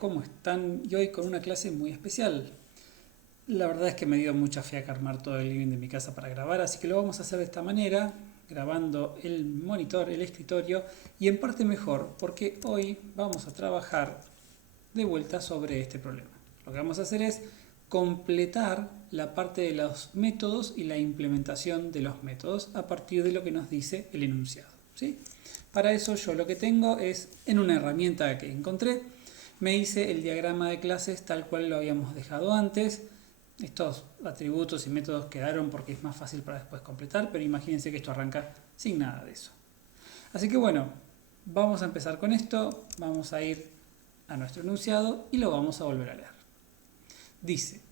¿cómo están? Y hoy con una clase muy especial. La verdad es que me dio mucha fiaca armar todo el living de mi casa para grabar, así que lo vamos a hacer de esta manera, grabando el monitor, el escritorio, y en parte mejor, porque hoy vamos a trabajar de vuelta sobre este problema. Lo que vamos a hacer es completar la parte de los métodos y la implementación de los métodos a partir de lo que nos dice el enunciado, ¿sí? Para eso yo lo que tengo es, en una herramienta que encontré, me hice el diagrama de clases tal cual lo habíamos dejado antes. Estos atributos y métodos quedaron porque es más fácil para después completar, pero imagínense que esto arranca sin nada de eso. Así que bueno, vamos a empezar con esto, vamos a ir a nuestro enunciado y lo vamos a volver a leer. Dice,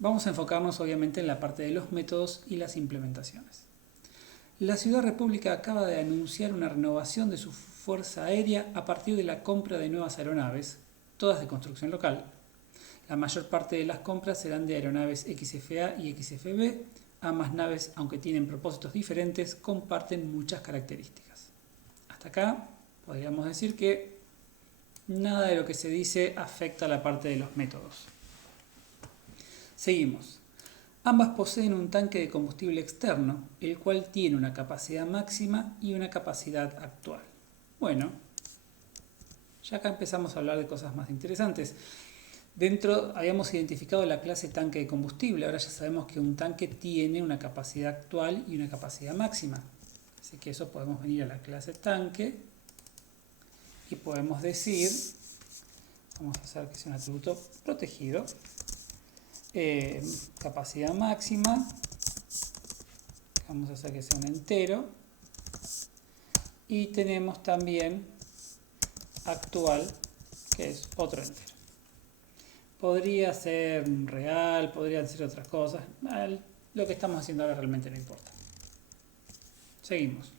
vamos a enfocarnos obviamente en la parte de los métodos y las implementaciones. La Ciudad República acaba de anunciar una renovación de su fuerza aérea a partir de la compra de nuevas aeronaves, todas de construcción local. La mayor parte de las compras serán de aeronaves XFA y XFB. Ambas naves, aunque tienen propósitos diferentes, comparten muchas características. Hasta acá podríamos decir que nada de lo que se dice afecta a la parte de los métodos. Seguimos. Ambas poseen un tanque de combustible externo, el cual tiene una capacidad máxima y una capacidad actual. Bueno, ya acá empezamos a hablar de cosas más interesantes. Dentro habíamos identificado la clase tanque de combustible, ahora ya sabemos que un tanque tiene una capacidad actual y una capacidad máxima. Así que eso podemos venir a la clase tanque y podemos decir, vamos a hacer que sea un atributo protegido, capacidad máxima, vamos a hacer que sea un entero, y tenemos también actual, que es otro entero. Podría ser real, podrían ser otras cosas, lo que estamos haciendo ahora realmente no importa. Seguimos.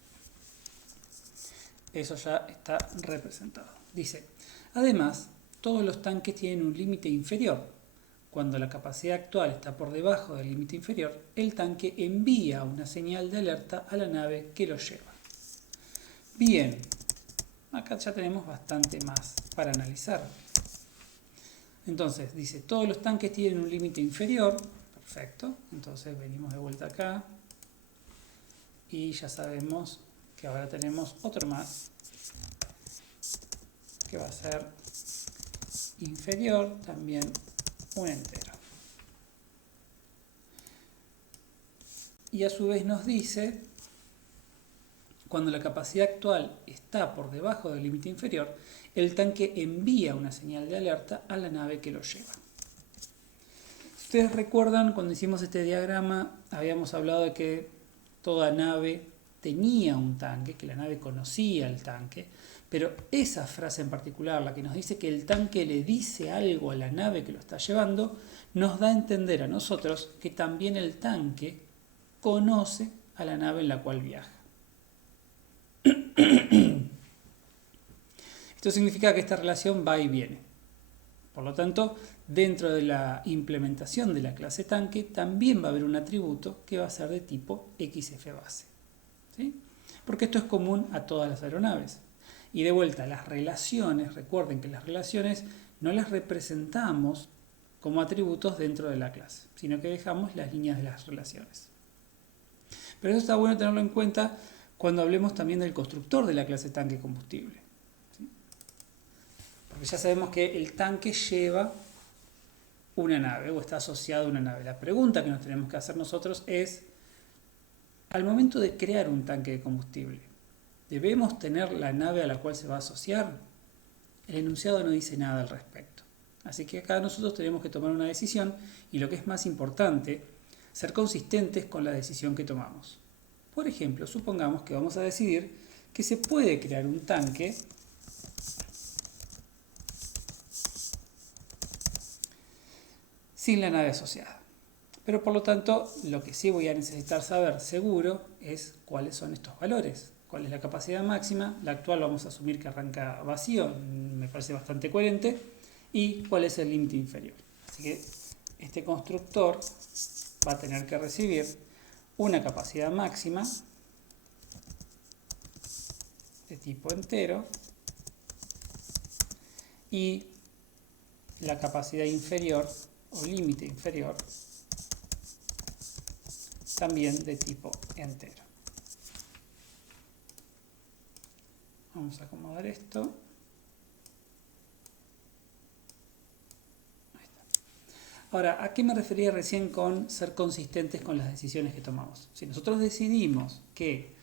Eso ya está representado. Dice, además, todos los tanques tienen un límite inferior. Cuando la capacidad actual está por debajo del límite inferior, el tanque envía una señal de alerta a la nave que lo lleva. Bien, acá ya tenemos bastante más para analizar. Entonces, dice, todos los tanques tienen un límite inferior. Perfecto, entonces venimos de vuelta acá. Y ya sabemos que ahora tenemos otro más, que va a ser inferior, también un entero. Y a su vez nos dice, cuando la capacidad actual está por debajo del límite inferior, el tanque envía una señal de alerta a la nave que lo lleva. Si ustedes recuerdan, cuando hicimos este diagrama, habíamos hablado de que toda nave tenía un tanque, que la nave conocía el tanque, pero esa frase en particular, la que nos dice que el tanque le dice algo a la nave que lo está llevando, nos da a entender a nosotros que también el tanque conoce a la nave en la cual viaja. Esto significa que esta relación va y viene. Por lo tanto, dentro de la implementación de la clase tanque también va a haber un atributo que va a ser de tipo XFBase. ¿Sí? Porque esto es común a todas las aeronaves. Y de vuelta, las relaciones, recuerden que las relaciones no las representamos como atributos dentro de la clase, sino que dejamos las líneas de las relaciones. Pero eso está bueno tenerlo en cuenta cuando hablemos también del constructor de la clase tanque combustible. ¿Sí? Porque ya sabemos que el tanque lleva una nave o está asociado a una nave. La pregunta que nos tenemos que hacer nosotros es, al momento de crear un tanque de combustible, ¿debemos tener la nave a la cual se va a asociar? El enunciado no dice nada al respecto. Así que acá nosotros tenemos que tomar una decisión y lo que es más importante, ser consistentes con la decisión que tomamos. Por ejemplo, supongamos que vamos a decidir que se puede crear un tanque sin la nave asociada. Pero por lo tanto, lo que sí voy a necesitar saber seguro es cuáles son estos valores. Cuál es la capacidad máxima, la actual vamos a asumir que arranca vacío, me parece bastante coherente, y cuál es el límite inferior. Así que este constructor va a tener que recibir una capacidad máxima de tipo entero y la capacidad inferior o límite inferior también de tipo entero. Vamos a acomodar esto. Ahí está. Ahora, ¿a qué me refería recién con ser consistentes con las decisiones que tomamos? Si nosotros decidimos que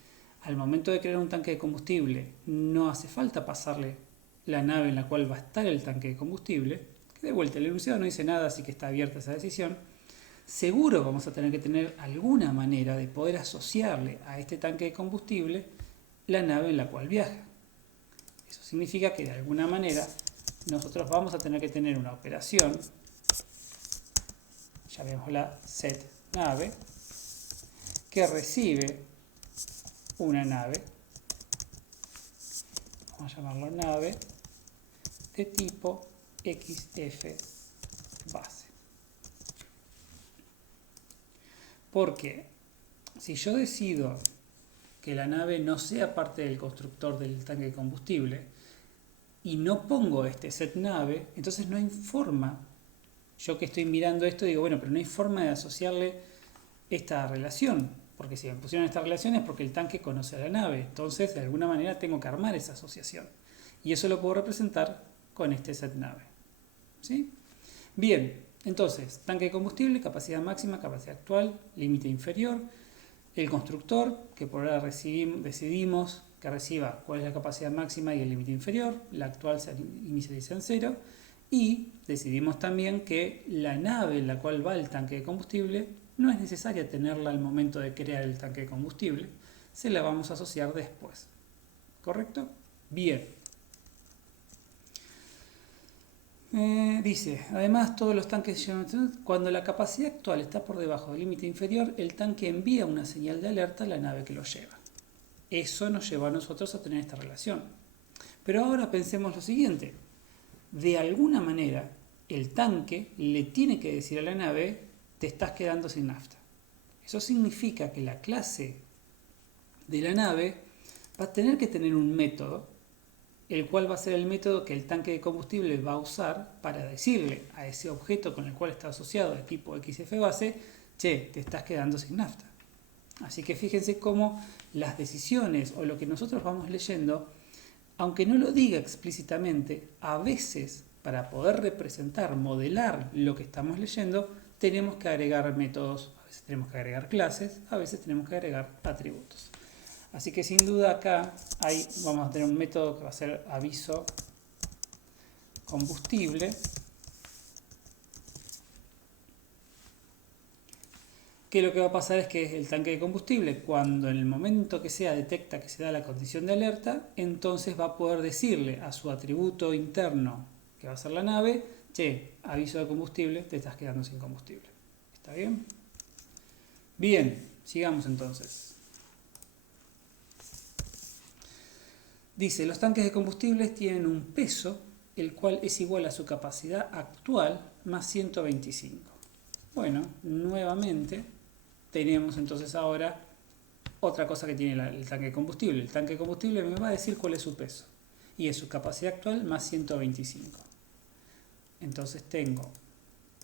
al momento de crear un tanque de combustible no hace falta pasarle la nave en la cual va a estar el tanque de combustible, que de vuelta el enunciado no dice nada, así que está abierta esa decisión, seguro vamos a tener que tener alguna manera de poder asociarle a este tanque de combustible la nave en la cual viaja. Eso significa que de alguna manera nosotros vamos a tener que tener una operación, llamémosla set nave, que recibe una nave, vamos a llamarlo nave, de tipo XF base. Porque si yo decido que la nave no sea parte del constructor del tanque de combustible y no pongo este set nave, entonces no hay forma, yo que estoy mirando esto digo, bueno, pero no hay forma de asociarle esta relación, porque si me pusieron esta relación es porque el tanque conoce a la nave, entonces de alguna manera tengo que armar esa asociación y eso lo puedo representar con este set nave. ¿Sí? Bien, entonces, tanque de combustible, capacidad máxima, capacidad actual, límite inferior, el constructor, que por ahora decidimos que reciba cuál es la capacidad máxima y el límite inferior, la actual se inicializa en 0, y decidimos también que la nave en la cual va el tanque de combustible no es necesaria tenerla al momento de crear el tanque de combustible, se la vamos a asociar después. ¿Correcto? Bien. Dice, además todos los tanques, cuando la capacidad actual está por debajo del límite inferior, el tanque envía una señal de alerta a la nave que lo lleva. Eso nos lleva a nosotros a tener esta relación. Pero ahora pensemos lo siguiente. De alguna manera, el tanque le tiene que decir a la nave, te estás quedando sin nafta. Eso significa que la clase de la nave va a tener que tener un método, el cual va a ser el método que el tanque de combustible va a usar para decirle a ese objeto con el cual está asociado de tipo XF base, che, te estás quedando sin nafta. Así que fíjense cómo las decisiones o lo que nosotros vamos leyendo, aunque no lo diga explícitamente, a veces para poder representar, modelar lo que estamos leyendo, tenemos que agregar métodos, a veces tenemos que agregar clases, a veces tenemos que agregar atributos. Así que sin duda acá vamos a tener un método que va a ser aviso combustible, que lo que va a pasar es que el tanque de combustible, cuando en el momento que sea detecta que se da la condición de alerta, entonces va a poder decirle a su atributo interno, que va a ser la nave, che, aviso de combustible, te estás quedando sin combustible. ¿Está bien? Bien, sigamos entonces. Dice, los tanques de combustibles tienen un peso, el cual es igual a su capacidad actual más 125. Bueno, nuevamente tenemos entonces ahora otra cosa que tiene el tanque de combustible. El tanque de combustible me va a decir cuál es su peso. Y es su capacidad actual más 125. Entonces tengo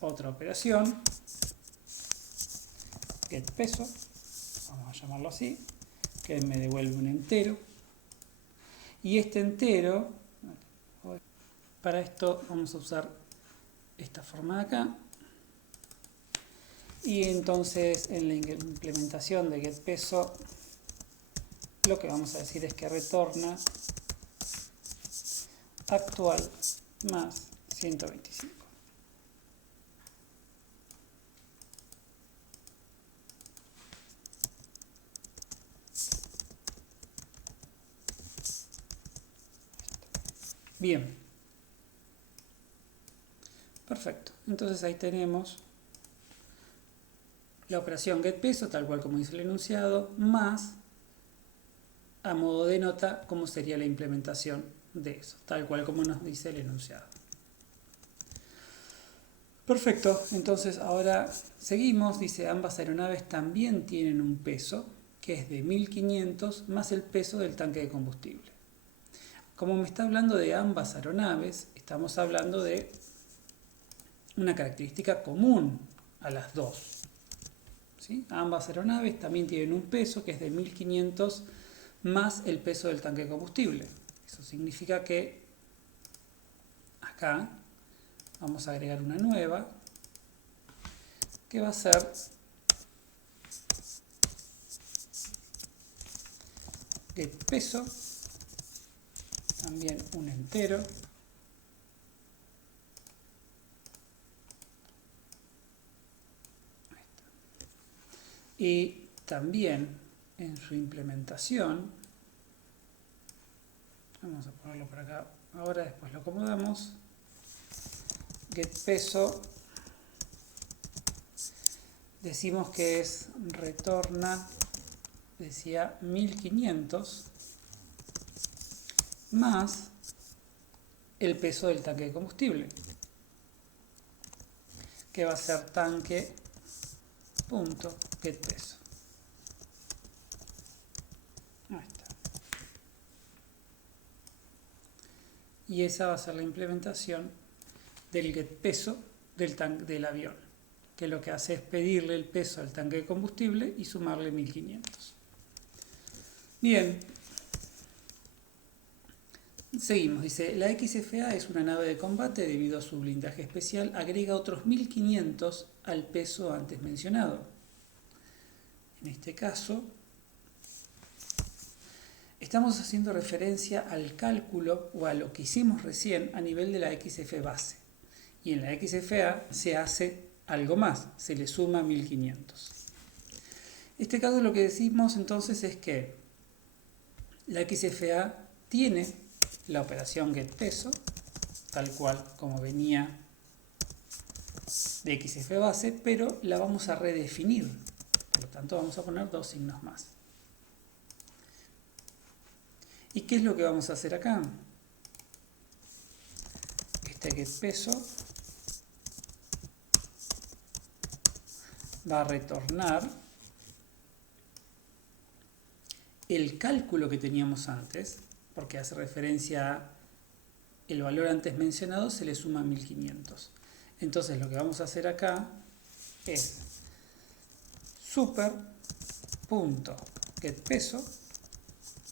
otra operación, get peso, vamos a llamarlo así, que me devuelve un entero. Y este entero, para esto vamos a usar esta forma de acá. Y entonces en la implementación de getPeso, lo que vamos a decir es que retorna actual más 125. Bien. Perfecto. Entonces ahí tenemos la operación getPeso, tal cual como dice el enunciado, más, a modo de nota, cómo sería la implementación de eso, tal cual como nos dice el enunciado. Perfecto, entonces ahora seguimos, dice ambas aeronaves también tienen un peso, que es de 1500 más el peso del tanque de combustible. Como me está hablando de ambas aeronaves, estamos hablando de una característica común a las dos. ¿Sí? Ambas aeronaves también tienen un peso que es de 1500 más el peso del tanque de combustible. Eso significa que acá vamos a agregar una nueva que va a ser get peso, también un entero, y también en su implementación, vamos a ponerlo por acá ahora, después lo acomodamos, get peso, decimos que es retorna, decía 1500 más el peso del tanque de combustible, que va a ser tanque punto get peso. Ahí está. Y esa va a ser la implementación del get peso del avión, que lo que hace es pedirle el peso al tanque de combustible y sumarle 1500. Bien, seguimos. Dice, la XFA es una nave de combate, debido a su blindaje especial, agrega otros 1500 al peso antes mencionado. En este caso, estamos haciendo referencia al cálculo o a lo que hicimos recién a nivel de la XF base. Y en la XFA se hace algo más, se le suma 1500. En este caso lo que decimos entonces es que la XFA tiene la operación getPeso, tal cual como venía de XF base, pero la vamos a redefinir. Por lo tanto vamos a poner dos signos más. ¿Y qué es lo que vamos a hacer acá? Este getPeso va a retornar el cálculo que teníamos antes, porque hace referencia a el valor antes mencionado, se le suma 1500. Entonces lo que vamos a hacer acá es super.getPeso,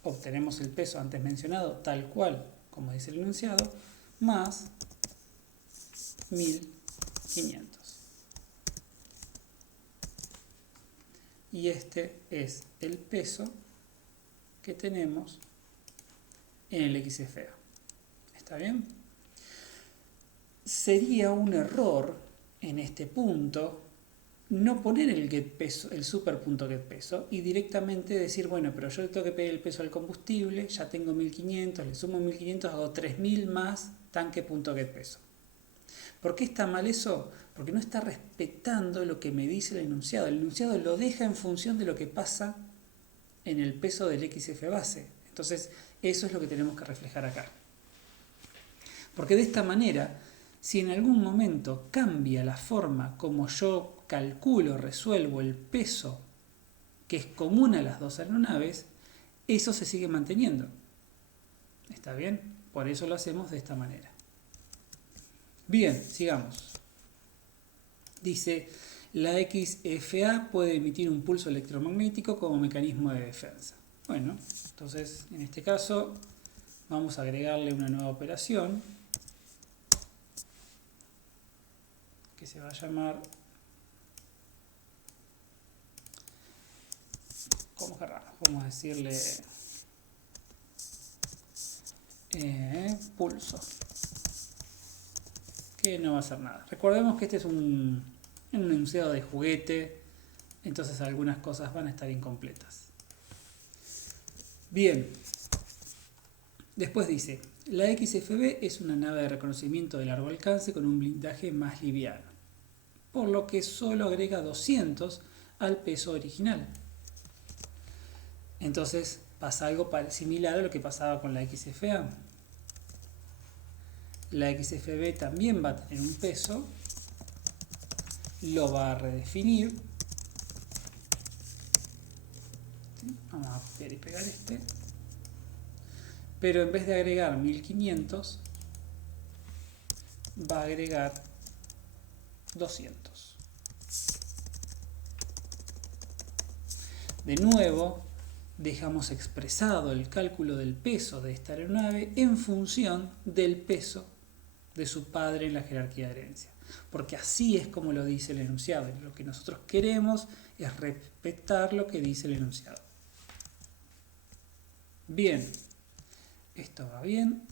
obtenemos el peso antes mencionado tal cual como dice el enunciado, más 1500. Y este es el peso que tenemos en el XFA. ¿Está bien? Sería un error en este punto no poner el getPeso, el super.getPeso, y directamente decir, bueno, pero yo tengo que pedir el peso al combustible, ya tengo 1500, le sumo 1500, hago 3000 más tanque.getPeso. ¿Por qué está mal eso? Porque no está respetando lo que me dice el enunciado. El enunciado lo deja en función de lo que pasa en el peso del XF base. Entonces, eso es lo que tenemos que reflejar acá. Porque de esta manera, si en algún momento cambia la forma como yo calculo, resuelvo el peso que es común a las dos aeronaves, eso se sigue manteniendo. ¿Está bien? Por eso lo hacemos de esta manera. Bien, sigamos. Dice, la XFA puede emitir un pulso electromagnético como mecanismo de defensa. Bueno, entonces en este caso vamos a agregarle una nueva operación que se va a llamar, ¿cómo querramos? Vamos a decirle pulso, que no va a hacer nada. Recordemos que este es un enunciado de juguete, entonces algunas cosas van a estar incompletas. Bien, después dice, la XFB es una nave de reconocimiento de largo alcance con un blindaje más liviano, por lo que solo agrega 200 al peso original. Entonces pasa algo similar a lo que pasaba con la XFA. La XFB también va a tener un peso, lo va a redefinir. Vamos a copiar y pegar este. Pero en vez de agregar 1500, va a agregar 200. De nuevo, dejamos expresado el cálculo del peso de esta aeronave en función del peso de su padre en la jerarquía de herencia. Porque así es como lo dice el enunciado. Y lo que nosotros queremos es respetar lo que dice el enunciado. Bien, esto va bien.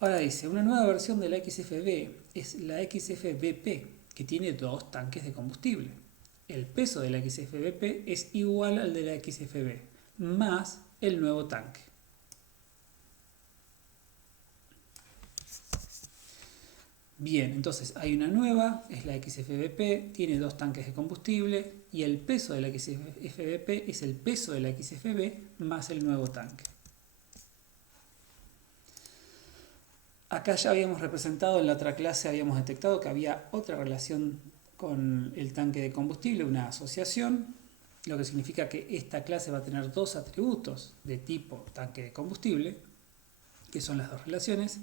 Ahora dice, una nueva versión de la XFB es la XFBP, que tiene dos tanques de combustible. El peso de la XFBP es igual al de la XFB, más el nuevo tanque. Bien, entonces hay una nueva, es la XFBP, tiene dos tanques de combustible y el peso de la XFBP es el peso de la XFB más el nuevo tanque. Acá ya habíamos representado, en la otra clase habíamos detectado que había otra relación con el tanque de combustible, una asociación, lo que significa que esta clase va a tener dos atributos de tipo tanque de combustible, que son las dos relaciones,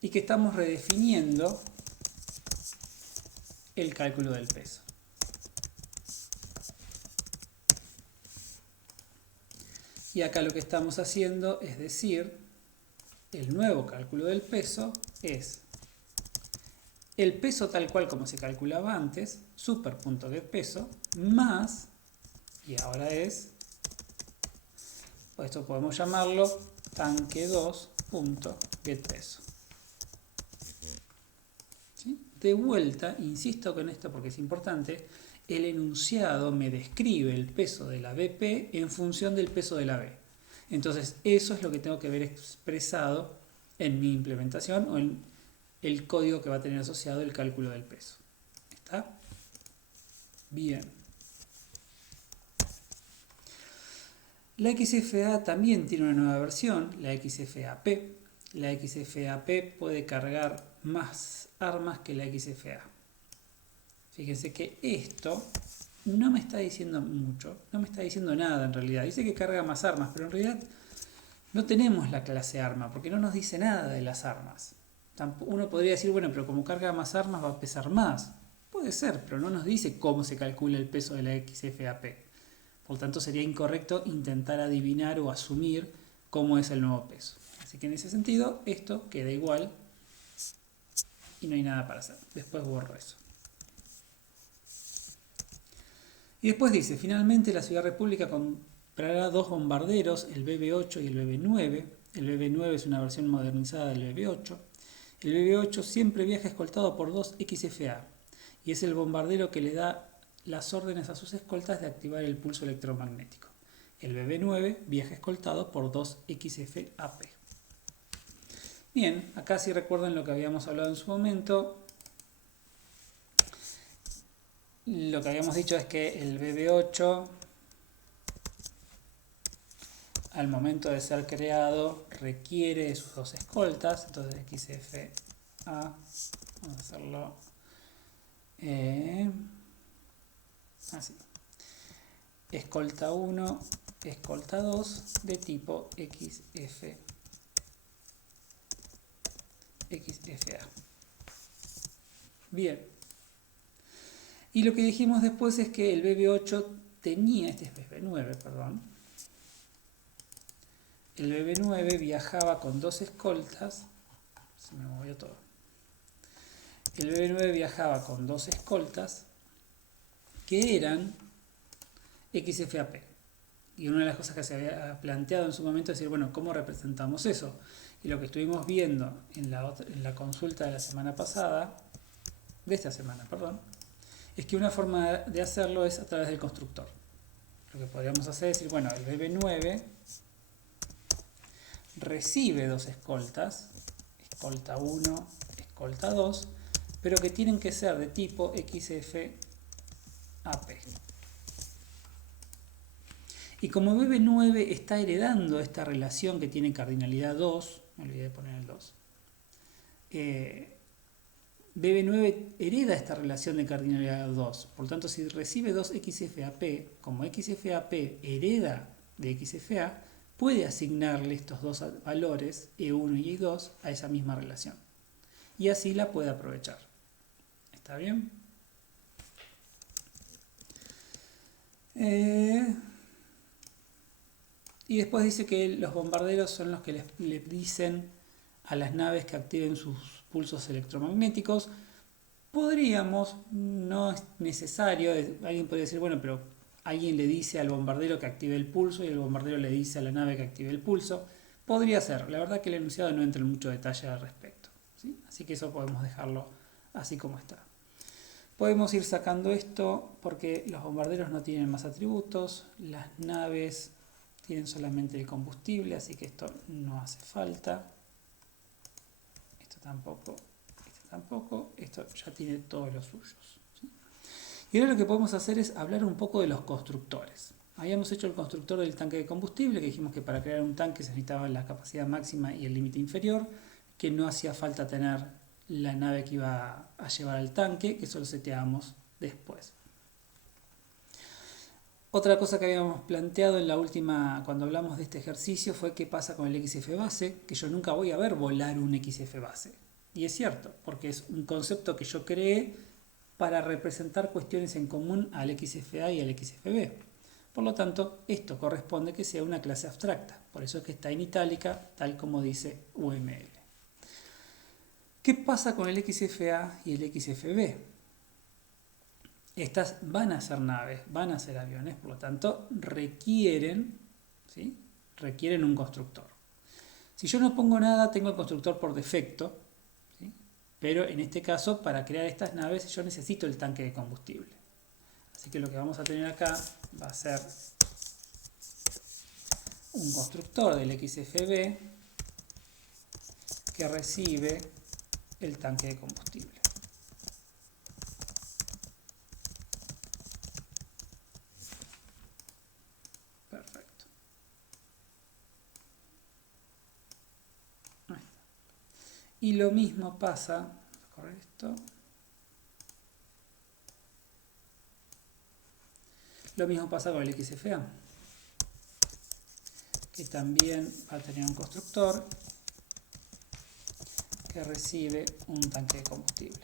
y que estamos redefiniendo el cálculo del peso. Y acá lo que estamos haciendo es decir, el nuevo cálculo del peso es el peso tal cual como se calculaba antes, super.getPeso, más, y ahora es, esto podemos llamarlo tanque2.getPeso. ¿Sí? De vuelta, insisto con esto porque es importante, el enunciado me describe el peso de la BP en función del peso de la B. Entonces eso es lo que tengo que ver expresado en mi implementación o en el código que va a tener asociado el cálculo del peso. ¿Está? Bien. La XFA también tiene una nueva versión, la XFAP. La XFAP puede cargar más armas que la XFA. Fíjense que esto no me está diciendo mucho, no me está diciendo nada en realidad. Dice que carga más armas, pero en realidad no tenemos la clase arma, porque no nos dice nada de las armas. Uno podría decir, bueno, pero como carga más armas va a pesar más. Puede ser, pero no nos dice cómo se calcula el peso de la XFAP. Por lo tanto, sería incorrecto intentar adivinar o asumir cómo es el nuevo peso. Así que en ese sentido, esto queda igual y no hay nada para hacer. Después borro eso. Y después dice, finalmente la Ciudad República comprará dos bombarderos, el BB-8 y el BB-9. El BB-9 es una versión modernizada del BB-8. El BB-8 siempre viaja escoltado por dos XFA y es el bombardero que le da las órdenes a sus escoltas de activar el pulso electromagnético. El BB-9 viaja escoltado por dos XFAP. Bien, acá si recuerdan lo que habíamos hablado en su momento, lo que habíamos dicho es que el BB-8 al momento de ser creado requiere de sus dos escoltas, entonces XFA, vamos a hacerlo así, escolta 1, escolta 2 de tipo XFA. Bien. Y lo que dijimos después es que el BB-8 tenía, este es BB-9, perdón. El BB-9 viajaba con dos escoltas. Se me movió todo. El BB-9 viajaba con dos escoltas que eran XFAP. Y una de las cosas que se había planteado en su momento es decir, bueno, ¿cómo representamos eso? Y lo que estuvimos viendo en la consulta de la semana pasada, de esta semana, perdón, es que una forma de hacerlo es a través del constructor. Lo que podríamos hacer es decir, bueno, el BB-9 recibe dos escoltas, escolta 1, escolta 2, pero que tienen que ser de tipo XFAP. Y como BB9 está heredando esta relación que tiene cardinalidad 2, me olvidé de poner el 2, BB9 hereda esta relación de cardinalidad 2. Por lo tanto, si recibe dos XFAP, como XFAP hereda de XFA, puede asignarle estos dos valores, E1 y E2, a esa misma relación. Y así la puede aprovechar. ¿Está bien? Y después dice que los bombarderos son los que le dicen a las naves que activen sus pulsos electromagnéticos. Podríamos, no es necesario, alguien podría decir, bueno, pero alguien le dice al bombardero que active el pulso y el bombardero le dice a la nave que active el pulso. Podría ser, la verdad que el enunciado no entra en mucho detalle al respecto, ¿sí? Así que eso podemos dejarlo así como está. Podemos ir sacando esto porque los bombarderos no tienen más atributos, las naves tienen solamente el combustible, así que esto no hace falta. Esto tampoco, esto tampoco, esto ya tiene todos los suyos, ¿sí? Y ahora lo que podemos hacer es hablar un poco de los constructores. Habíamos hecho el constructor del tanque de combustible, que dijimos que para crear un tanque se necesitaba la capacidad máxima y el límite inferior, que no hacía falta tener la nave que iba a llevar al tanque, que eso lo seteábamos después. Otra cosa que habíamos planteado en la última, cuando hablamos de este ejercicio, fue qué pasa con el XF base, que yo nunca voy a ver volar un XF base. Y es cierto, porque es un concepto que yo creé para representar cuestiones en común al XFA y al XFB. Por lo tanto, esto corresponde que sea una clase abstracta. Por eso es que está en itálica, tal como dice UML. ¿Qué pasa con el XFA y el XFB? Estas van a ser naves, van a ser aviones, por lo tanto requieren, ¿sí? Requieren un constructor. Si yo no pongo nada, tengo el constructor por defecto, ¿sí? Pero en este caso, para crear estas naves, yo necesito el tanque de combustible. Así que lo que vamos a tener acá va a ser un constructor del XFB que recibe el tanque de combustible. Perfecto. Ahí está. Y lo mismo pasa, vamos a correr esto. Lo mismo pasa con el XFA, que también va a tener un constructor que recibe un tanque de combustible.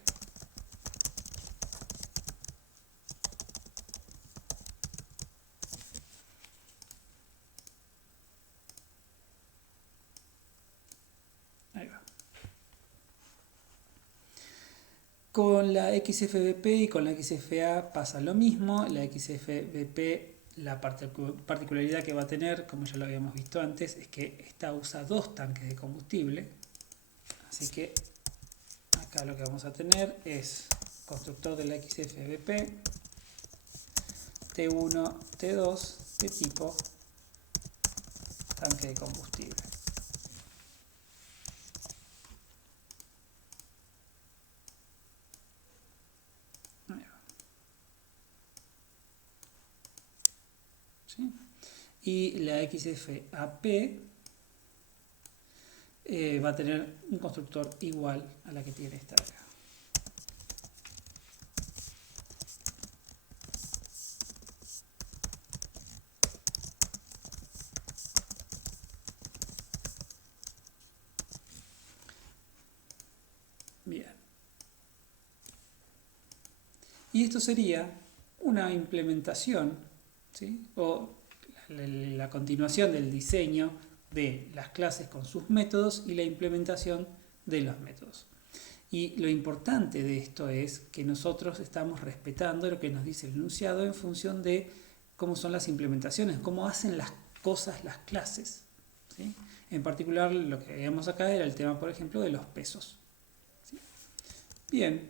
Ahí va. Con la XFBP y con la XFA pasa lo mismo. La XFBP, la particularidad que va a tener, como ya lo habíamos visto antes, es que esta usa dos tanques de combustible. Así que acá lo que vamos a tener es constructor de la XFBP T1, T2 de tipo tanque de combustible. ¿Sí? Y la XFAP va a tener un constructor igual a la que tiene esta de acá. Bien. Y esto sería una implementación, ¿sí? O la continuación del diseño de las clases con sus métodos y la implementación de los métodos. Y lo importante de esto es que nosotros estamos respetando lo que nos dice el enunciado en función de cómo son las implementaciones, cómo hacen las cosas las clases, ¿sí? En particular, lo que veíamos acá era el tema, por ejemplo, de los pesos, ¿sí? Bien.